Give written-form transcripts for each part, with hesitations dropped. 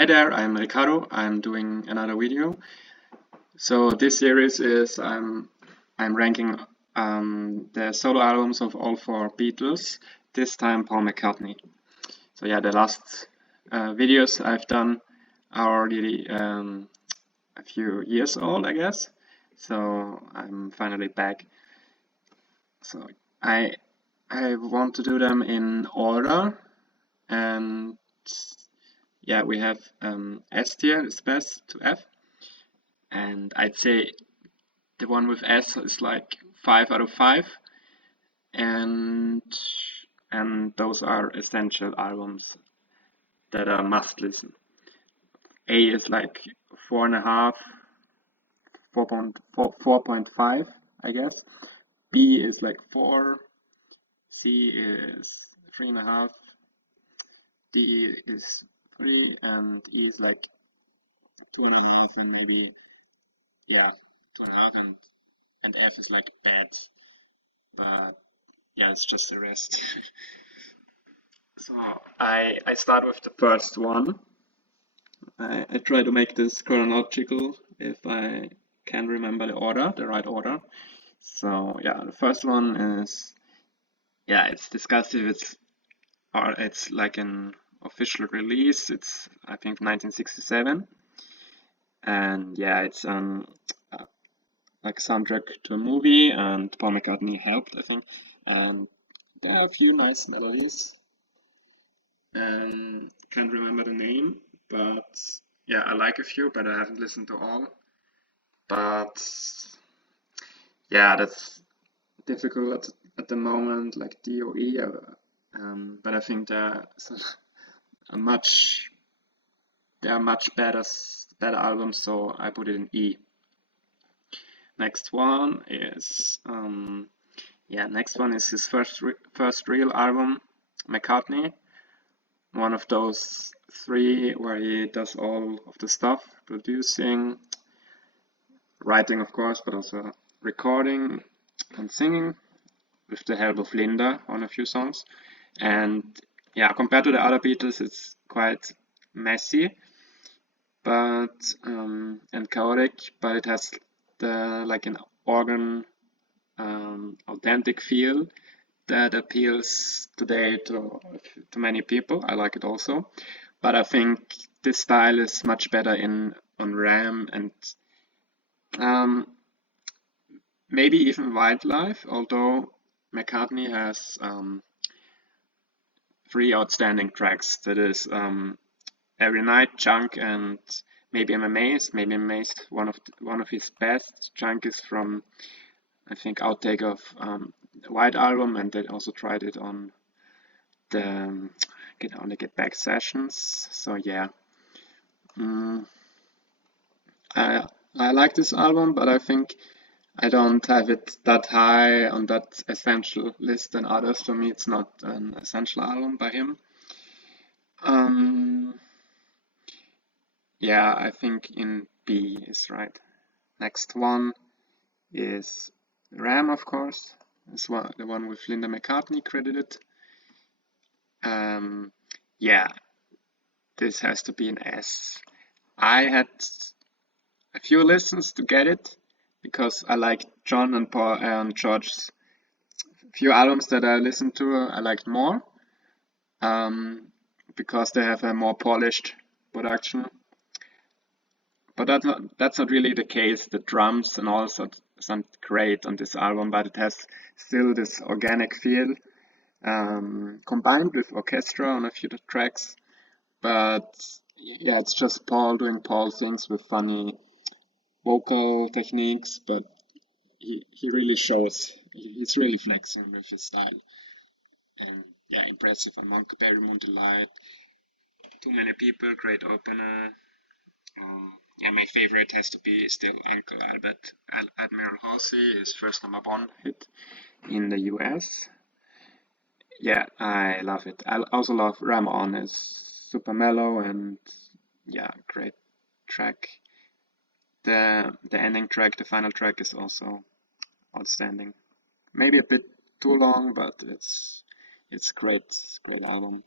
Hi there, I'm Ricardo. I'm doing another video. So this series is I'm ranking the solo albums of all four Beatles. This time Paul McCartney. So yeah, the last videos I've done are already a few years old, I guess. So I'm finally back. So I I want to do them in order, and yeah, we have S tier is best to F. And I'd say the one with S is like 5 out of 5, and those are essential albums that are must listen. A is like 4.5, 4.5, I guess. B is like 4, C is 3.5, D is 3, and E is like 2.5, and maybe, yeah, 2.5, and F is like bad, but yeah, it's just the rest. So I start with the first one. I try to make this chronological if I can remember the right order. So yeah, the first one is, yeah, it's discussed if it's like an official release. It's, I think, 1967, and yeah, it's like a soundtrack to a movie, and Paul McCartney helped, I think, and there are a few nice melodies. Can't remember the name, but yeah, I like a few, but I haven't listened to all. But yeah, that's difficult at the moment, like DOE. But I think a much there are much better albums, so I put it in E. Next one is next one is his first real album, McCartney. One of those three where he does all of the stuff, producing, writing of course, but also recording and singing with the help of Linda on a few songs. And yeah, compared to the other Beatles, it's quite messy, but and chaotic, but it has like an organ authentic feel that appeals today to many people. I like it also, but I think this style is much better on Ram and maybe even Wildlife. Although McCartney has 3 outstanding tracks. That is Every Night, Junk, and Maybe I'm Amazed. Maybe I'm Amazed. One of his best. Junk is from, I think, outtake of White Album, and they also tried it on the Get Back sessions. So yeah, I like this album, but I think I don't have it that high on that essential list than others. For me, it's not an essential album by him. Yeah, I think in B is right. Next one is Ram, of course. It's the one with Linda McCartney credited. Yeah, this has to be an S. I had a few listens to get it because I liked John and Paul and George's few albums that I listened to. I liked more because they have a more polished production. But that's not really the case. The drums and all sound great on this album, but it has still this organic feel, combined with orchestra on a few tracks. But yeah, it's just Paul doing Paul things with funny vocal techniques, but he really shows. He's really flexing with his style. And yeah, impressive on Monkberry Moon Delight. Too Many People, great opener. Yeah, my favorite has to be still Uncle Albert. Admiral Halsey, his first #1 hit in the US. Yeah, I love it. I also love Ram On. It's super mellow and yeah, great track. The ending track, the final track, is also outstanding. Maybe a bit too long, but it's great. It's a great album.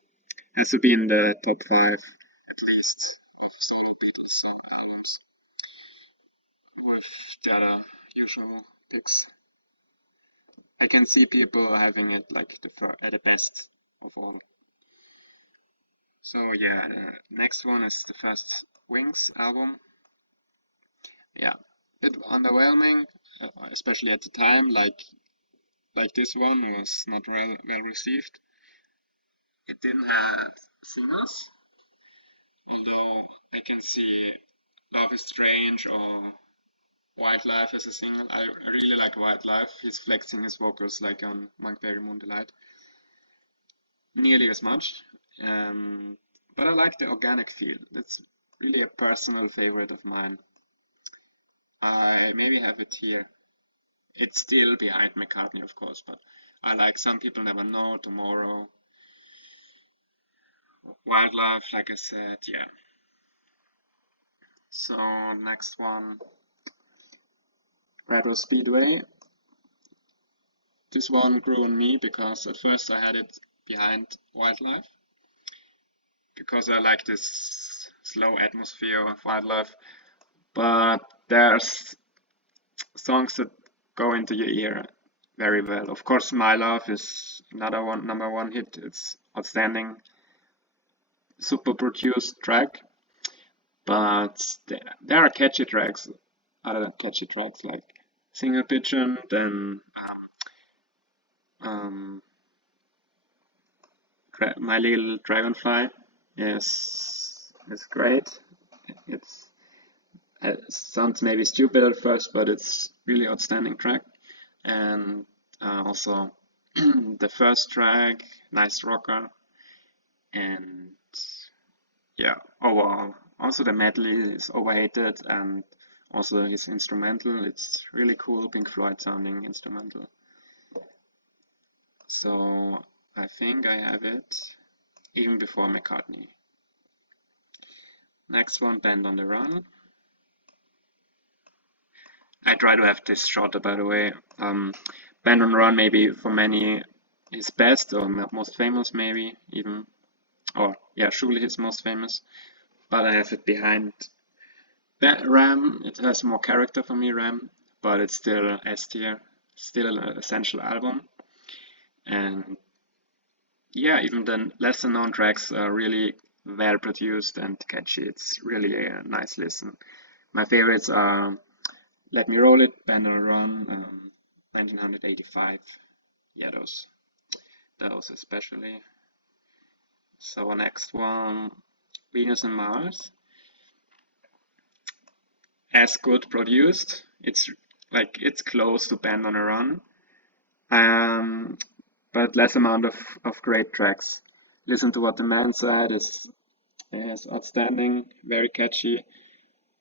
Has to be in the top 5 at least usual picks. I can see people having it like the best of all. So yeah, the next one is the First Wings album. Yeah, bit underwhelming, especially at the time. Like this one was not well received. It didn't have singers, although I can see Love is Strange or Wildlife as a single. I really like Wildlife. He's flexing his vocals like on Monkberry Moon Delight. Nearly as much. Um, but I like the organic feel. That's really a personal favorite of mine. I maybe have it here. It's still behind McCartney, of course, but I like Some People Never Know, Tomorrow, Wildlife, like I said, yeah. So next one, Rebel Speedway. This one grew on me because at first I had it behind Wildlife because I like this slow atmosphere of Wildlife, but there's songs that go into your ear very well. Of course, My Love is another one, number one hit. It's outstanding, super produced track, but there are catchy tracks, other catchy tracks like Single Pigeon, then My Little Dragonfly is great. It sounds maybe stupid at first, but it's really outstanding track. And also the first track, nice rocker, and yeah, overall. Also the medley is overhated, and also his instrumental, it's really cool, Pink Floyd sounding instrumental. So I think I have it even before McCartney. Next one, Band on the Run. I try to have this shorter, by the way. Band on the Run maybe for many is best or most famous maybe even. Or yeah, surely his most famous. But I have it behind that Ram. It has more character for me, Ram, but it's still S tier, still an essential album. And yeah, even the lesser known tracks are really well produced and catchy. It's really a nice listen. My favorites are Let Me Roll It, Band on a Run, 1985. Yeah, those especially. So next one, Venus and Mars. As good produced. It's close to Band on a Run. But less amount of great tracks. Listen to What the Man Said is outstanding, very catchy.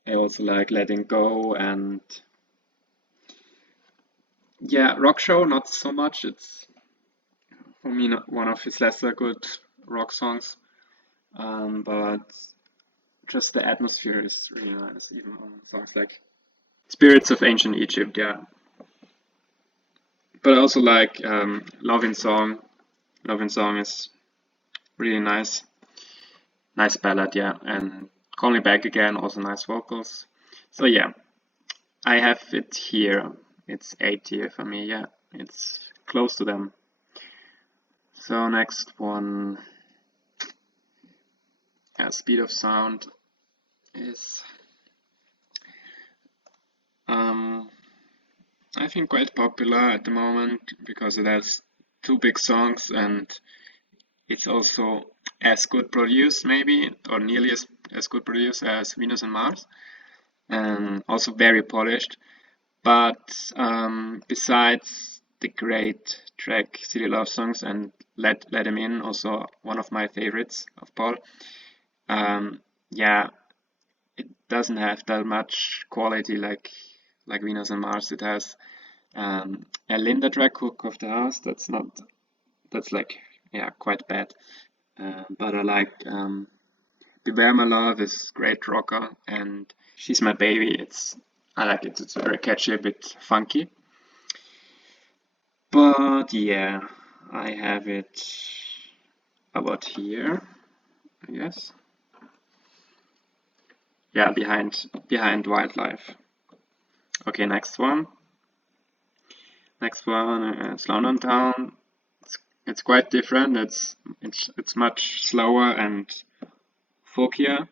I also like Letting Go and yeah, Rock Show, not so much. It's for me not one of his lesser good rock songs, but just the atmosphere is really nice, even on songs like Spirits of Ancient Egypt, yeah. But I also like Lovin' Song. Lovin' Song is really nice. Nice ballad, yeah. And Call Me Back Again, also nice vocals. So yeah, I have it here. It's A tier for me, yeah. It's close to them. So next one, yeah, Speed of Sound is I think quite popular at the moment because it has two big songs and it's also as good produced maybe, or nearly as good produced as Venus and Mars, and also very polished. But besides the great track City Love Songs and Let Them In, also one of my favorites of Paul, yeah, it doesn't have that much quality like Venus and Mars. It has a Linda track, Hook of the House. That's like yeah, quite bad. But I like Beware My Love is great rocker, and She's My Baby. I like it. It's very catchy, a bit funky. But yeah, I have it about here, I guess. Yeah, behind Wildlife. Okay, next one. Next one is London Town. It's quite different. It's much slower and folkier.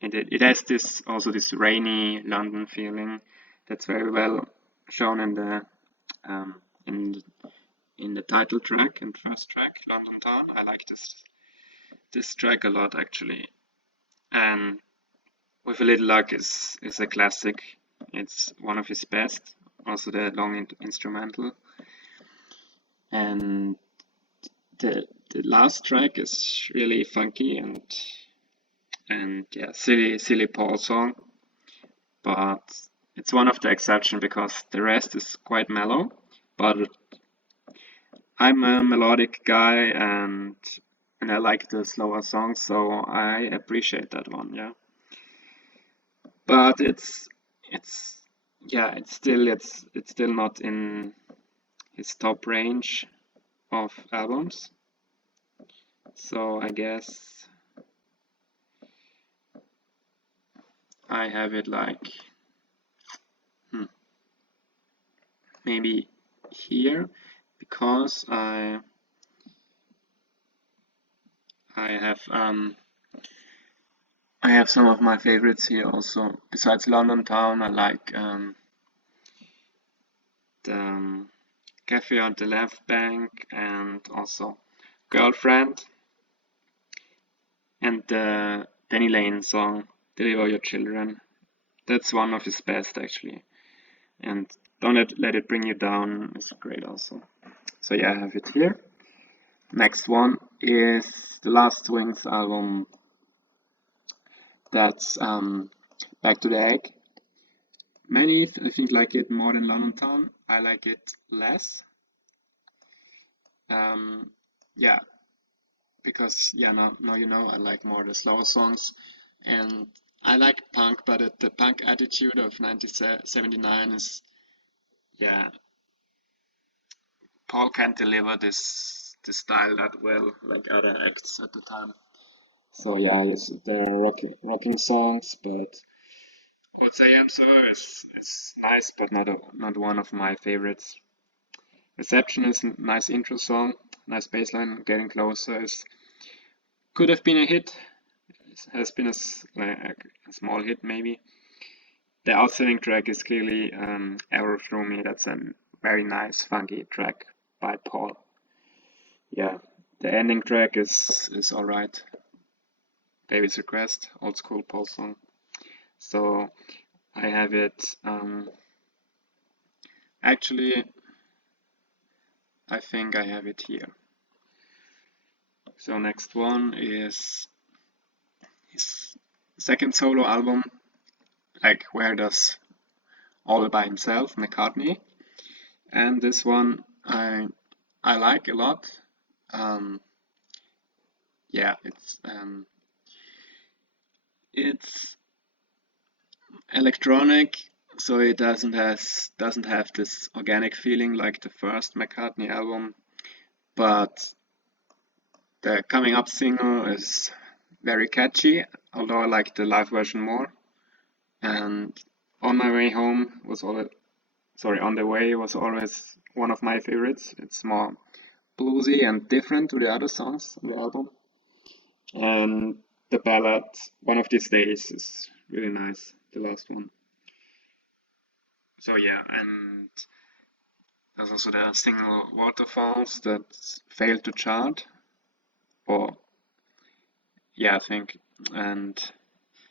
And it has this rainy London feeling that's very well shown um, in the in the title track and first track, London Town. I like this track a lot actually. And With a Little Luck is a classic. It's one of his best. Also the long instrumental. And the last track is really funky and yeah, silly Paul song. But it's one of the exception because the rest is quite mellow. But I'm a melodic guy and I like the slower songs, so I appreciate that one, yeah. But it's yeah, it's still not in his top range of albums. So I guess I have it like maybe here because I have some of my favorites here also. Besides London Town, I like the Cafe on the Left Bank and also Girlfriend and the Penny Lane song Deliver Your Children. That's one of his best actually. And Don't Let It Bring You Down is great also. So yeah, I have it here. Next one is the Last Wings album. That's Back to the Egg. Many I think like it more than London Town. I like it less. Yeah, because yeah, now you know I like more the slower songs, and I like punk, but the punk attitude of 1979 is yeah. Paul can't deliver this style that well like other acts at the time. So yeah, there are rocking songs, but What I Am So is nice, but not one of my favorites. Reception is a nice intro song, nice bass line, Getting Closer could have been a hit. It has been a small hit maybe. The outstanding track is clearly Arrow Through Me. That's a very nice funky track by Paul. Yeah, the ending track is alright. David's Request, old school Paul song. So I have it. Actually, I think I have it here. So next one is his second solo album, like Where Does All by Himself, McCartney. And this one I like a lot. Yeah, it's electronic, so it doesn't have this organic feeling like the first McCartney album, but the Coming Up single is very catchy, although I like the live version more. And On My Way Home was always, On the Way was always one of my favorites. It's more bluesy and different to the other songs on the album. And the ballad One of These Days is really nice, the last one. So yeah, and there's also the single Waterfalls that failed to chart, or yeah, I think, and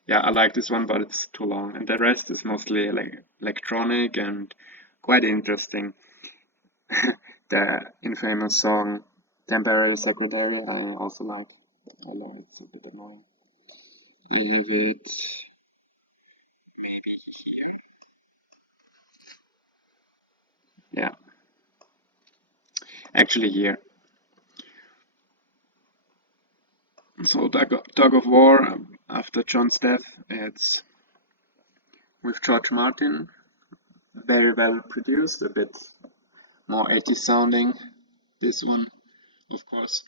yeah, I like this one, but it's too long, and the rest is mostly like electronic and quite interesting. The infamous song Temporary Secretary I also like. I love it, it's a bit annoying. I have it maybe here. Yeah, actually here. So Tug of War after John's death, it's with George Martin, very well produced, a bit more 80s sounding. This one, of course,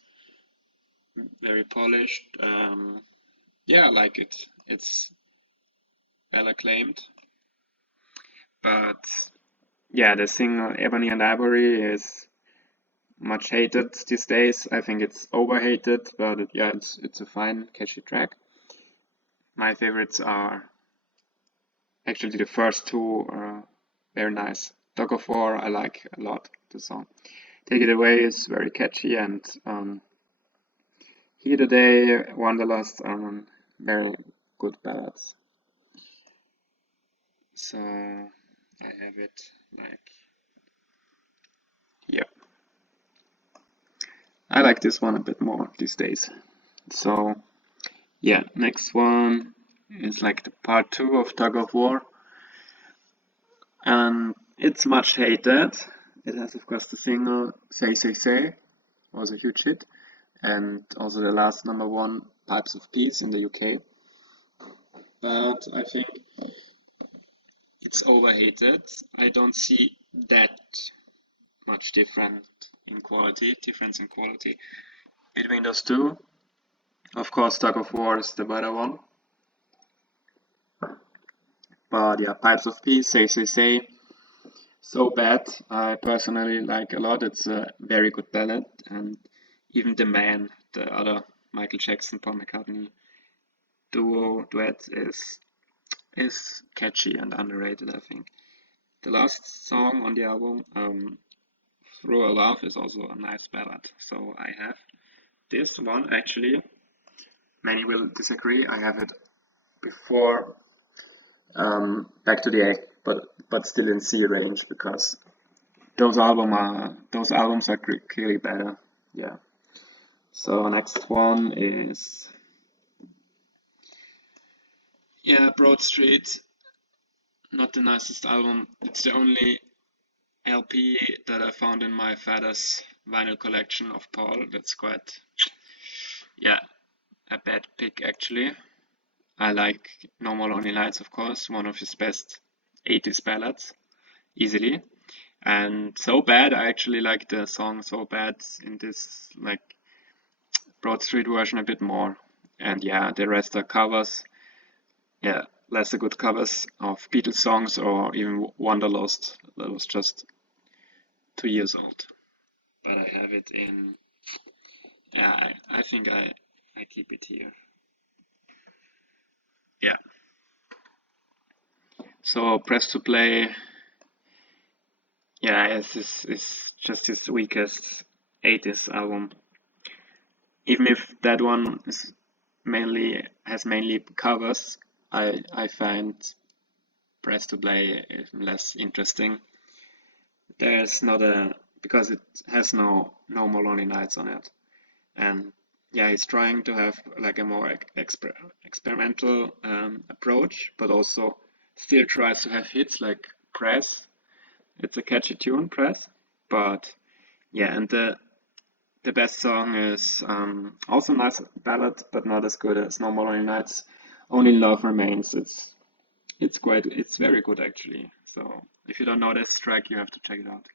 very polished. Yeah, I like it. It's well acclaimed, but yeah, the single Ebony and Ivory is much hated these days. I think it's overhated, but yeah, it's a fine, catchy track. My favorites are actually the first two are very nice. Tug of War I like a lot, the song. Take It Away is very catchy, and Here Today, Wanderlust are very good ballads. So I have it like here. I like this one a bit more these days. So yeah, next one is like the part 2 of Tug of War, and it's much hated. It has of course the single Say Say Say, was a huge hit, and also the last number 1, Pipes of Peace in the UK. But I think it's overhated. I don't see that much difference in quality between those two. Of course, Tug of War is the better one. But yeah, Pipes of Peace, Say Say Say, so bad. I personally like a lot. It's a very good ballad, and even The Man, the other Michael Jackson, Paul McCartney duet is catchy and underrated, I think. The last song on the album, Through a Love, is also a nice ballad. So I have this one actually. Many will disagree. I have it before Back to the A, but still in C range, because those albums are clearly better. Yeah. So next one is Broad Street. Not the nicest album. It's the only LP that I found in my father's vinyl collection of Paul. That's quite a bad pick actually. I like No More Lonely Nights, of course, one of his best 80s ballads, easily. And So Bad, I actually like the song So Bad in this like Broad Street version a bit more. And yeah, the rest are covers. Yeah, lesser good covers of Beatles songs, or even Wanderlust that was just 2 years old. But I have it in, I think I keep it here. Yeah. So Press to Play, it's just his weakest 80s album. Even if that one has mainly covers, I find Press to Play less interesting. There's not because it has no More Lonely Nights on it, and yeah, he's trying to have like a more experimental approach, but also still tries to have hits like Press. It's a catchy tune, Press, but yeah, and the best song is also a nice ballad, but not as good as No More Lonely Nights. Only Love Remains. It's very good actually. So if you don't know this track, you have to check it out.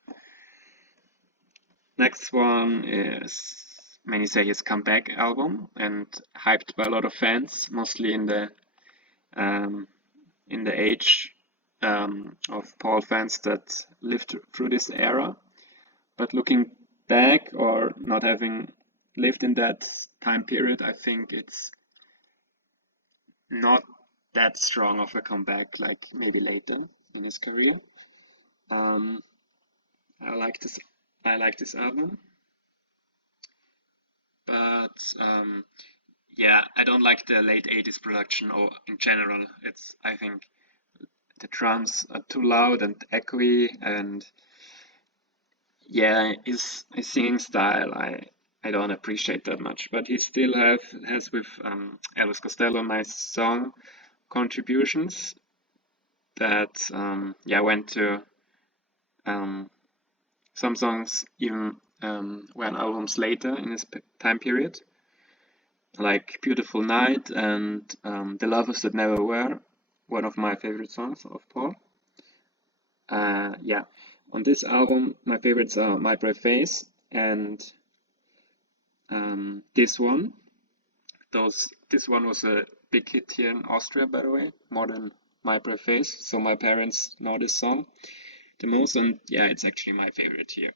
Next one is many say his comeback album, and hyped by a lot of fans, mostly in the age of Paul fans that lived through this era. But looking back, or not having lived in that time period, I think it's not that strong of a comeback like maybe later in his career. I like this album, but I don't like the late 80s production or in general. I think the drums are too loud and echoey, and his singing style I don't appreciate that much. But he still has with Elvis Costello nice song contributions that went to some songs even were albums later in his time period, like Beautiful Night and The Lovers That Never Were, one of my favorite songs of Paul. On this album, my favorites are My Brave Face and this one. This one was a big hit here in Austria, by the way, more than My Brave Face, so my parents know this song. the most, and yeah, it's actually my favorite here.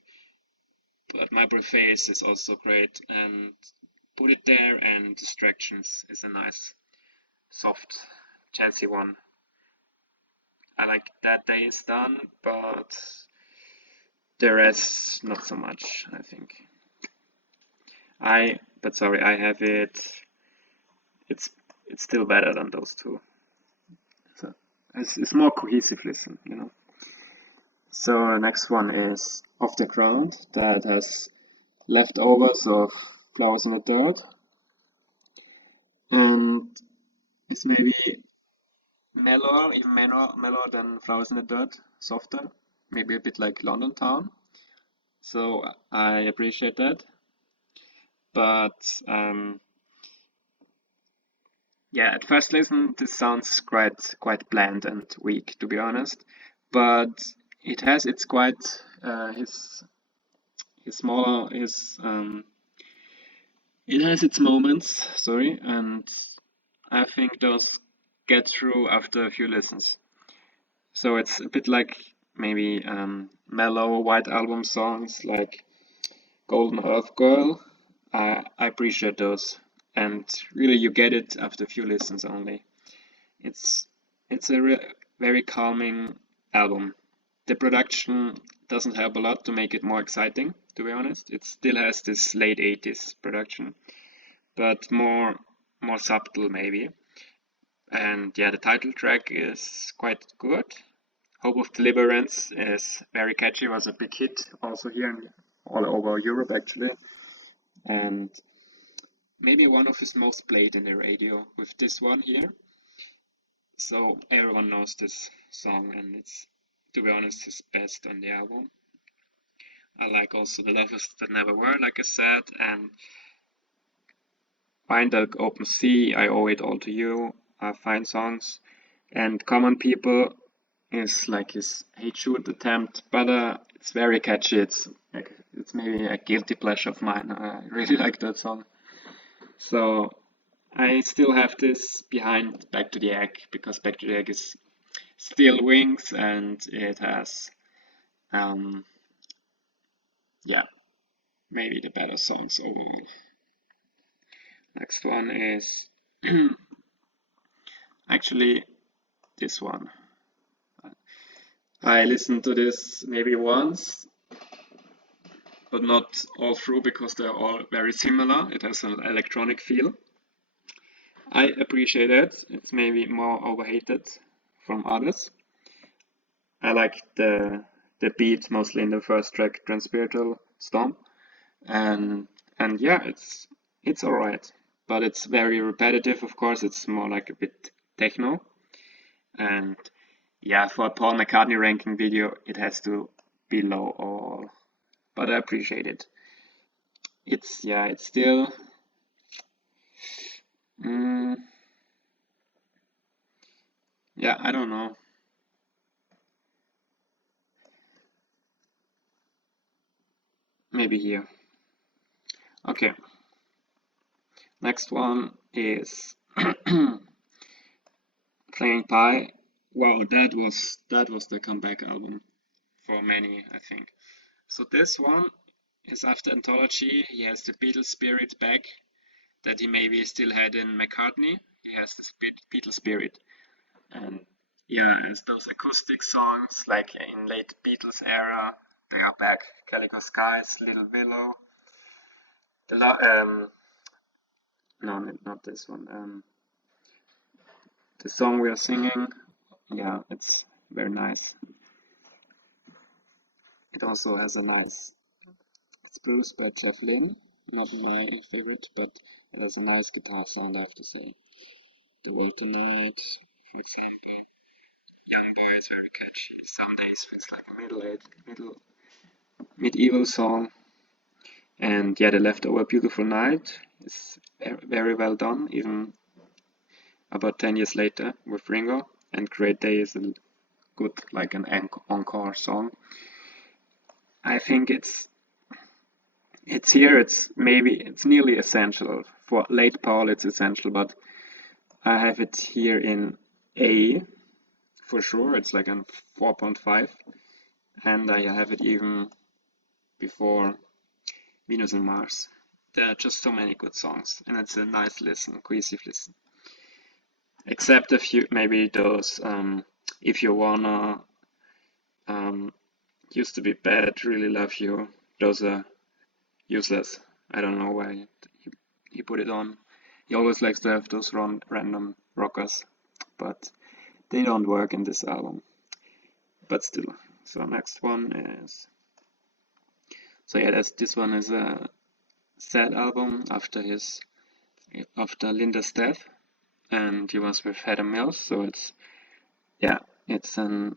But My Preface is also great, and Put It There and Distractions is a nice, soft, jazzy one. I like That Day Is Done, but the rest not so much, I think. But sorry, I have it. It's it's still better than those two. So it's more cohesive listen, you know. So the next one is Off the Ground, that has leftovers of Flowers in the Dirt, and it's maybe mellower, even mellower than Flowers in the Dirt, softer, maybe a bit like London Town. So I appreciate that. But yeah, at first listen, this sounds quite bland and weak, to be honest. But it's quite his smaller his it has its moments, sorry, and I think those get through after a few listens. So it's a bit like maybe mellow White Album songs like Golden Earth Girl. I appreciate those, and really you get it after a few listens only. It's it's a very calming album. The production doesn't help a lot to make it more exciting, to be honest. It still has this late 80s production, but more subtle maybe. And yeah, the title track is quite good. Hope of Deliverance is very catchy, was a big hit also here all over Europe actually. And maybe one of his most played in the radio with this one here. So everyone knows this song, and it's, to be honest, his best on the album. I like also The Lovers That Never Were, like I said, and Find the Open Sea, I Owe It All to You are fine songs. And Common People is like his Hate Shoot attempt, but it's very catchy. It's maybe a guilty pleasure of mine. I really like that song. So I still have this behind Back to the Egg, because Back to the Egg is still wings, and it has yeah, maybe the better songs overall. Next one is actually this one. I listened to this maybe once, but not all through because they're all very similar. It has an electronic feel. I appreciate it. It's maybe more overhated from others. I like the beat mostly in the first track, Transpiritual Storm, and yeah, it's alright. But it's very repetitive, of course. It's more like a bit techno. And yeah, for a Paul McCartney ranking video, it has to be low all. But I appreciate it. It's still yeah, I don't know. Maybe here. Okay. Next one is Flaming Pie. Wow, that was the comeback album for many, I think. So this one is after Anthology. He has the Beatles spirit back that he maybe still had in McCartney. He has this Beatles spirit, and yeah, as those acoustic songs like in late Beatles era, they are back. Calico Skies, Little Willow. No, not this one. The song we are singing, yeah, it's very nice. It also has a nice spruce by Jeff Lynne, not my favorite, but it has a nice guitar sound, I have to say. The World Tonight, for example. Young Boy is very catchy. Some days feels like a medieval song. And yeah, the Leftover Beautiful Night is very well done, even about 10 years later with Ringo. And Great Day is a good, like an encore song. I think it's here, it's nearly essential. For late Paul it's essential, but I have it here in A for sure. It's like a 4.5. and I have it even before Venus and Mars. There are just so many good songs, and it's a nice listen, cohesive listen. Except a few, maybe those, If You Wanna, Used to Be Bad, Really Love You, those are useless. I don't know why he put it on. He always likes to have those random rockers, but they don't work in this album. But still. So next one is. So yeah, this one is a sad album after Linda's death, and he was with Heather Mills. So it's an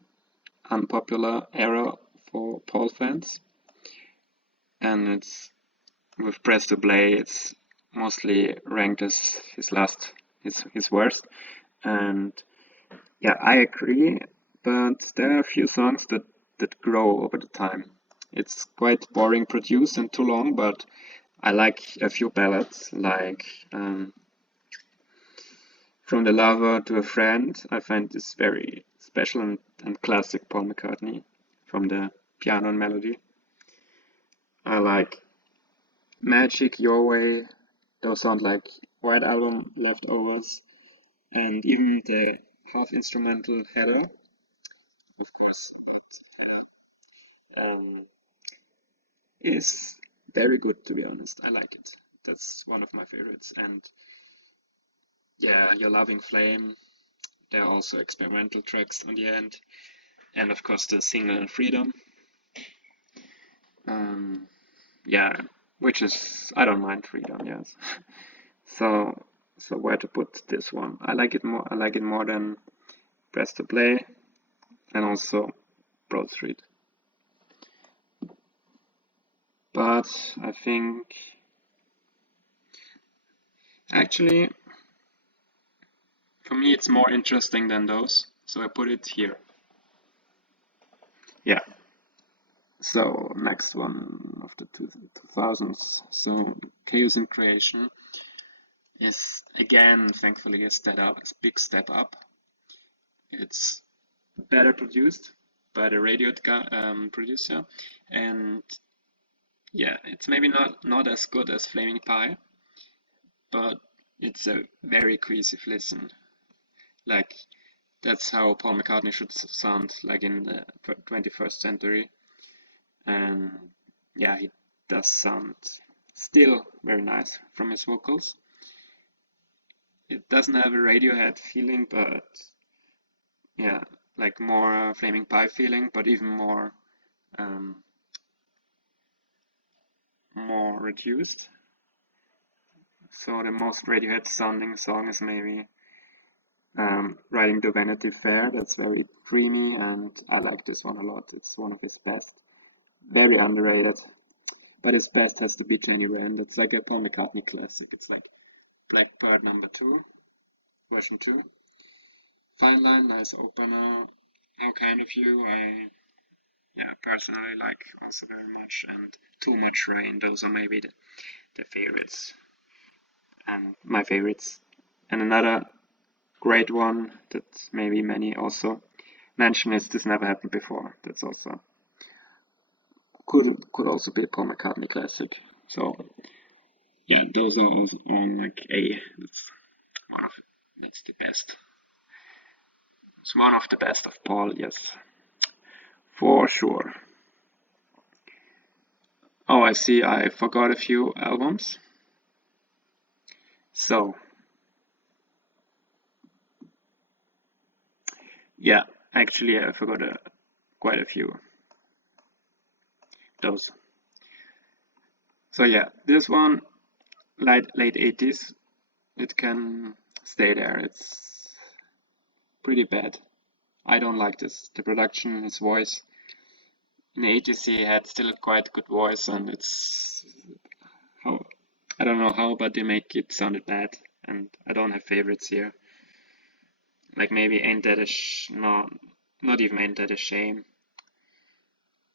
unpopular era for Paul fans, and it's with Press to Play. It's mostly ranked as his worst, and yeah, I agree. But there are a few songs that grow over the time. It's quite boring produced and too long, but I like a few ballads, like From the Lover to a Friend. I find this very special and classic Paul McCartney from the piano and melody. I like Magic, Your Way. Those sound like White Album leftovers, and even the half instrumental header, of course, um, is very good, to be honest. I like it. That's one of my favorites. And yeah, Your Loving Flame. There are also experimental tracks on the end. And of course, the single Freedom. Yeah, which is, I don't mind Freedom, yes. So where to put this one? I like it more than Press to Play and also Broad Street. But I think actually for me it's more interesting than those, so I put it here. Yeah. So next one of the 2000s. So Chaos and Creation is again thankfully a big step up. It's better produced by the radio producer, and yeah, it's maybe not as good as Flaming Pie, but it's a very cohesive listen. Like that's how Paul McCartney should sound like in the 21st century. And yeah, he does sound still very nice from his vocals. It doesn't have a Radiohead feeling, but yeah, like more Flaming Pie feeling, but even more reduced. So the most Radiohead sounding song is maybe Riding to Vanity Fair. That's very dreamy, and I like this one a lot. It's one of his best. Very underrated. But his best has to be Jenny Wren. That's like a Paul McCartney classic. It's like Blackbird number 2, version 2. Fine Line, nice opener. How Kind of You, I personally like also very much. And Too Much Rain, those are maybe the favorites. And my favorites. And another great one that maybe many also mention is This Never Happened Before. That's also could also be a Paul McCartney classic. So yeah, those are all on like A. That's the best. It's one of the best of Paul, yes, for sure. Oh, I see. I forgot a few albums. So yeah, actually I forgot quite a few. Those. So yeah, this one, late 80s, it can stay there. It's pretty bad. I don't like this. The production, his voice. In the 80s he had still a quite good voice, and it's how I don't know how, but they make it sounded bad, and I don't have favorites here. Like maybe Ain't That a no, not even Ain't That a Shame.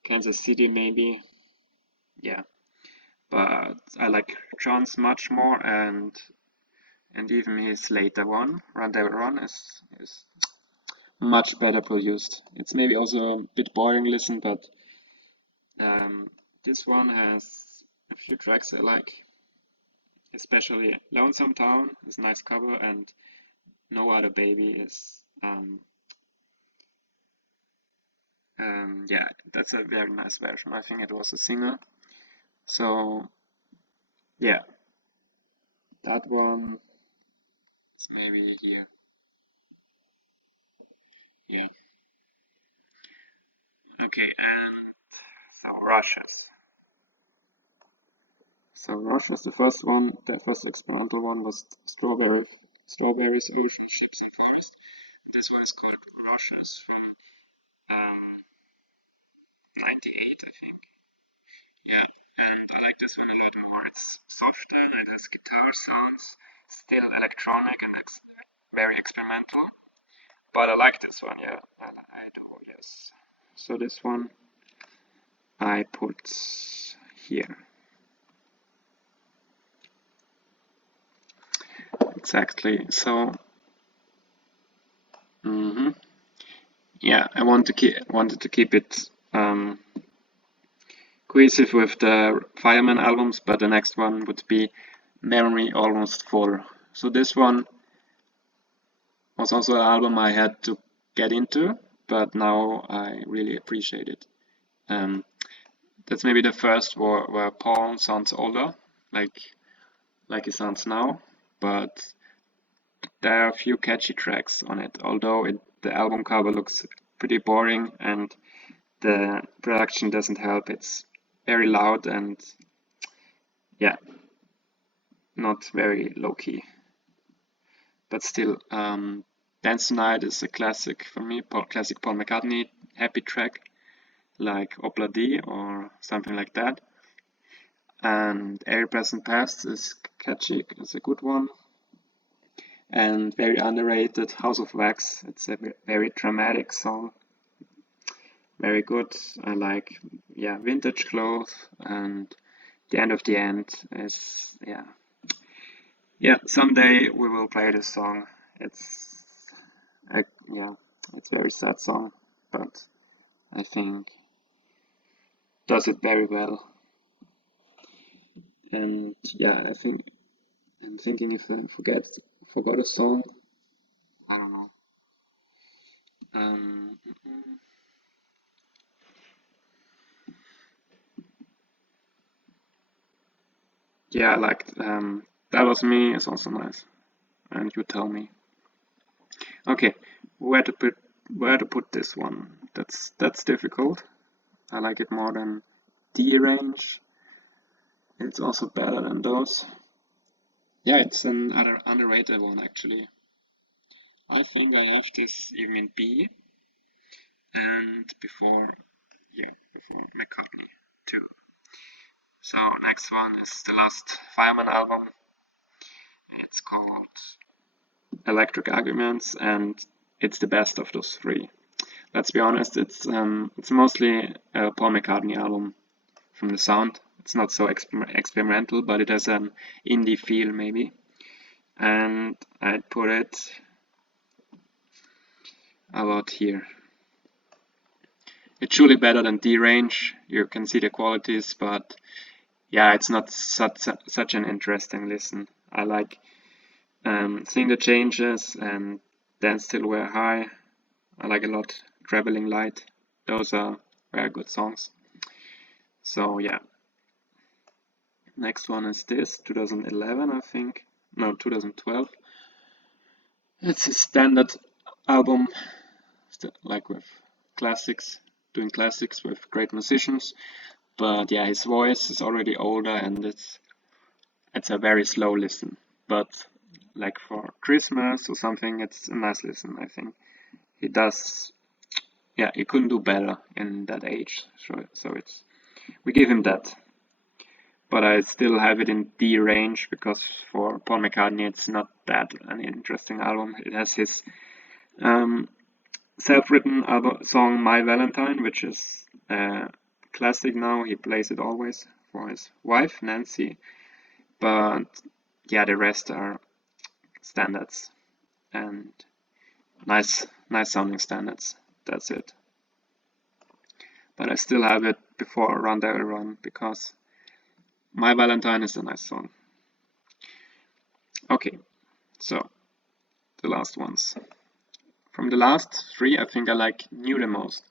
Kansas City maybe, yeah. But I like John's much more, and even his later one, Run Devil Run, is much better produced. It's maybe also a bit boring listen, but this one has a few tracks I like, especially Lonesome Town is a nice cover, and No Other Baby is yeah, that's a very nice version. I think it was a singer. So yeah, that one is maybe here. Yeah. Okay, and some rushes. So rushes, the first one, the first experimental one was Strawberries, Ocean, Ships and Forest. This one is called Rushes from 98, I think. Yeah, and I like this one a lot more. It's softer, it has guitar sounds, still electronic and very experimental. But I like this one, yeah, I do, yes. So this one I put here. Exactly. So, yeah, I wanted to keep it cohesive with the Fireman albums, but the next one would be Memory Almost Full. So this one was also an album I had to get into, but now I really appreciate it. That's maybe the first where Paul sounds older, like he sounds now, but there are a few catchy tracks on it, although the album cover looks pretty boring and the production doesn't help. It's very loud and yeah, not very low key. But still, Dance Tonight is a classic for me, classic Paul McCartney happy track, like Opla D or something like that. And Every Present Past is catchy, it's a good one. And very underrated, House of Wax. It's a very dramatic song. Very good. I like, yeah, Vintage Clothes and The End of the End is, yeah. Yeah, someday we will play this song. It's, yeah, it's a very sad song, but I think does it very well. And yeah, I'm thinking if I forgot a song, I don't know. Um, yeah, I liked That Was Me is also nice, and You Tell Me. Okay, where to put this one? That's difficult. I like it more than D range. It's also better than those. Yeah, it's an underrated one actually. I think I have this even in B and before McCartney too. So next one is the last Fireman album. It's called Electric Arguments and it's the best of those three. Let's be honest, it's mostly a Paul McCartney album from the sound. It's not so experimental, but it has an indie feel maybe. And I'd put it about here. It's surely better than D range. You can see the qualities, but yeah, it's not such an interesting listen. I like seeing the changes and Then Still Wear High. I like a lot. Traveling Light. Those are very good songs. So yeah. Next one is this, 2011 I think. No, 2012. It's a standard album, like with classics, doing classics with great musicians. But yeah, his voice is already older and it's a very slow listen. But like for Christmas or something, it's a nice listen, I think. He does, yeah, he couldn't do better in that age. So we give him that. But I still have it in D range because for Paul McCartney it's not that an interesting album. It has his self-written song My Valentine, which is classic now. He plays it always for his wife Nancy, but yeah, the rest are standards and nice nice sounding standards. That's it. But I still have it before Run Devil Run because My Valentine is a nice song. Okay, so the last ones. From the last three, I think I like New the most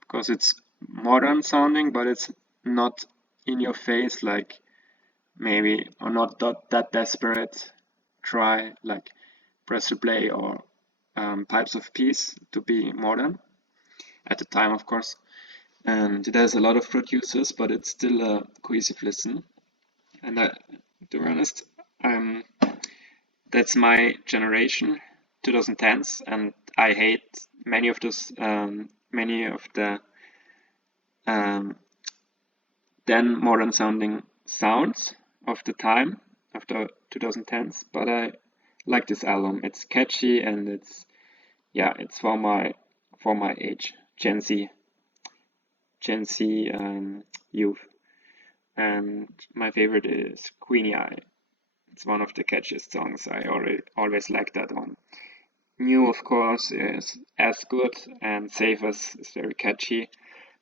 because it's modern sounding, but it's not in your face like maybe, or not that desperate try like Press to Play or Pipes of Peace to be modern at the time, of course. And it has a lot of producers, but it's still a cohesive listen. And to be honest, that's my generation, 2010s, and I hate many of those, many of the then modern sounding sounds of the time, of the 2010s. But I like this album. It's catchy and it's for my age, Gen Z youth. And my favorite is Queenie Eye. It's one of the catchiest songs. I always like that one. New, of course, is as good, and Save Us is very catchy.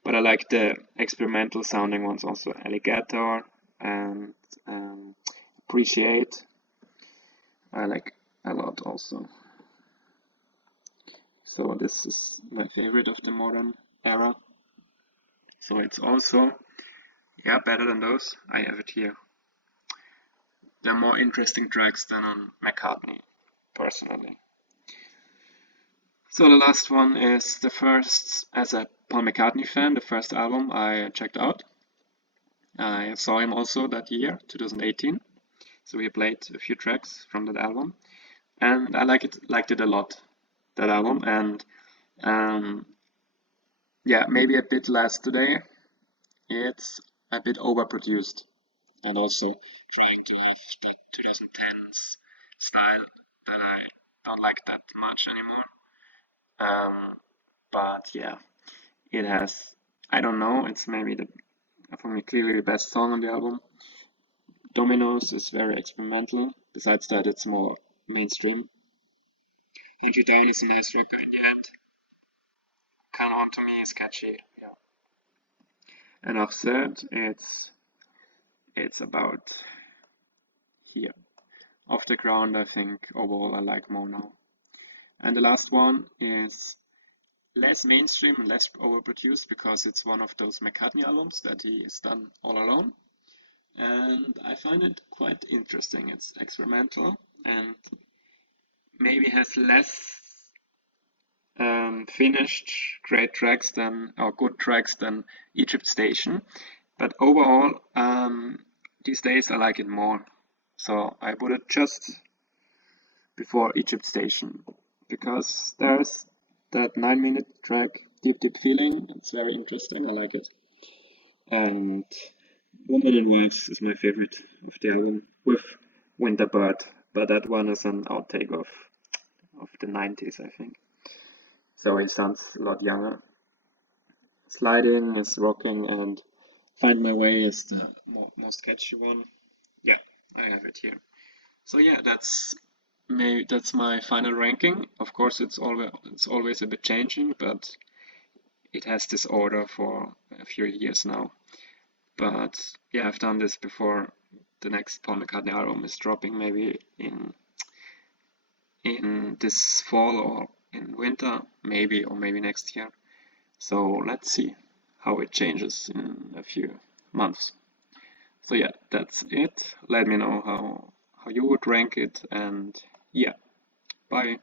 But I like the experimental sounding ones also. Alligator and Appreciate. I like a lot also. So this is my favorite of the modern era. So it's also, better than those. I have it here. There are more interesting tracks than on McCartney, personally. So the last one is the first, as a Paul McCartney fan, the first album I checked out. I saw him also that year, 2018. So we played a few tracks from that album, and I liked it a lot, that album. And maybe a bit less today. It's a bit overproduced, and also trying to have the 2010s style that I don't like that much anymore. But yeah, it has, I don't know, it's maybe for me clearly the best song on the album. Dominoes is very experimental. Besides that, it's more mainstream. Hunt You Down is a nice record in the end. Come On To Me is catchy. Yeah. And Offset, it's about here. Off the Ground, I think overall I like more now. And the last one is less mainstream and less overproduced because it's one of those McCartney albums that he has done all alone. And I find it quite interesting. It's experimental and maybe has less finished great tracks or good tracks than Egypt Station. But overall, these days I like it more. So I put it just before Egypt Station because there's that 9-minute track, Deep Deep Feeling. It's very interesting. I like it. And Woman and Wives is my favorite of the album with Winterbird, but that one is an outtake of the 90s, I think. So he sounds a lot younger. Sliding is rocking, and Find My Way is the most catchy one. Yeah, I have it here. So yeah, that's my final ranking. Of course, it's always a bit changing, but it has this order for a few years now. But yeah, I've done this before. The next Paul McCartney album is dropping maybe in this fall or in winter, maybe, or maybe next year. So let's see how it changes in a few months. So yeah, that's it. Let me know how you would rank it, and yeah, bye.